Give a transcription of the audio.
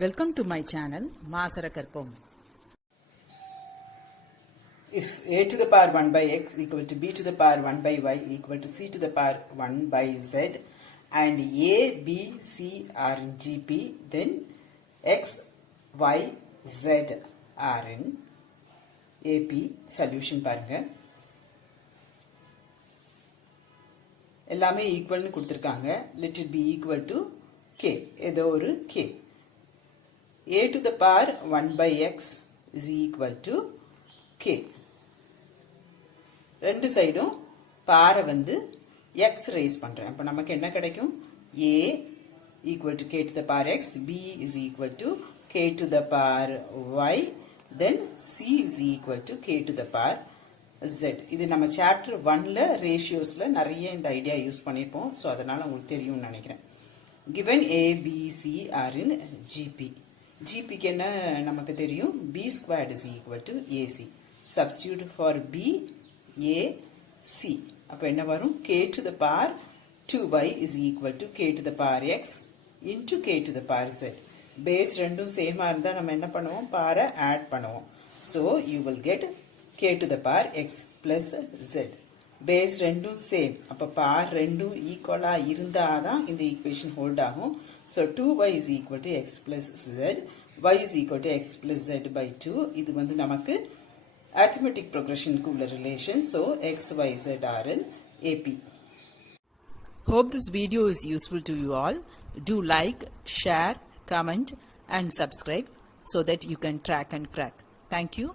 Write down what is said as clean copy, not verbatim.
Welcome to my channel Maasarakarpom. If a to the power 1 by x equal to b to the power 1 by y equal to c to the power 1 by z and a, b, c are in GP, then x, y, z are in AP. Solution பாருங்க. எல்லாமே ஈக்குவல்னு கொடுத்திருக்காங்க. Let it be equal to k. ஏதோ ஒரு k. A to the power 1 by x is equal to k. ரெண்டு சைடும் பாரை வந்து x raise பண்றேன். அப்ப நமக்கு என்ன கிடைக்கும்? A equal to k to the power x, b is equal to k to the power y, then c is equal to k to the power z. இது நம்ம சாப்டர் 1ல ரேஷியோஸ்ல நிறைய இந்த ஐடியா யூஸ் பண்ணிருப்போம். சோ அதனால உங்களுக்கு தெரியும்னு நினைக்கிறேன். Given a, b, c are in GP. GP க்கு என்ன நமக்கு தெரியும்? b squared is equal to ac. Substitute for b, a, c. அப்ப என்ன வரும்? k to the power 2y is equal to k to the power x into k to the power z. Base ரெண்டும் சேமா இருந்தா நம்ம என்ன பண்ணுவோம்? பாரை ஆட் பண்ணுவோம். So you will get k to the power x plus z. Base ரெண்டும் same. அப்ப பார் ரெண்டும் ஈக்குவலா இருந்தாதான் இந்த ஈக்குவேஷன் ஹோல்ட் ஆகும். So 2y is equal to x plus z. Y is equal to x plus z by 2. இது வந்து நமக்கு arithmetic progression க்கு உள்ள relation. So x, y, z are in AP. Hope this video is useful to you all. Do like, share, comment and subscribe so that you can track and crack. Thank you.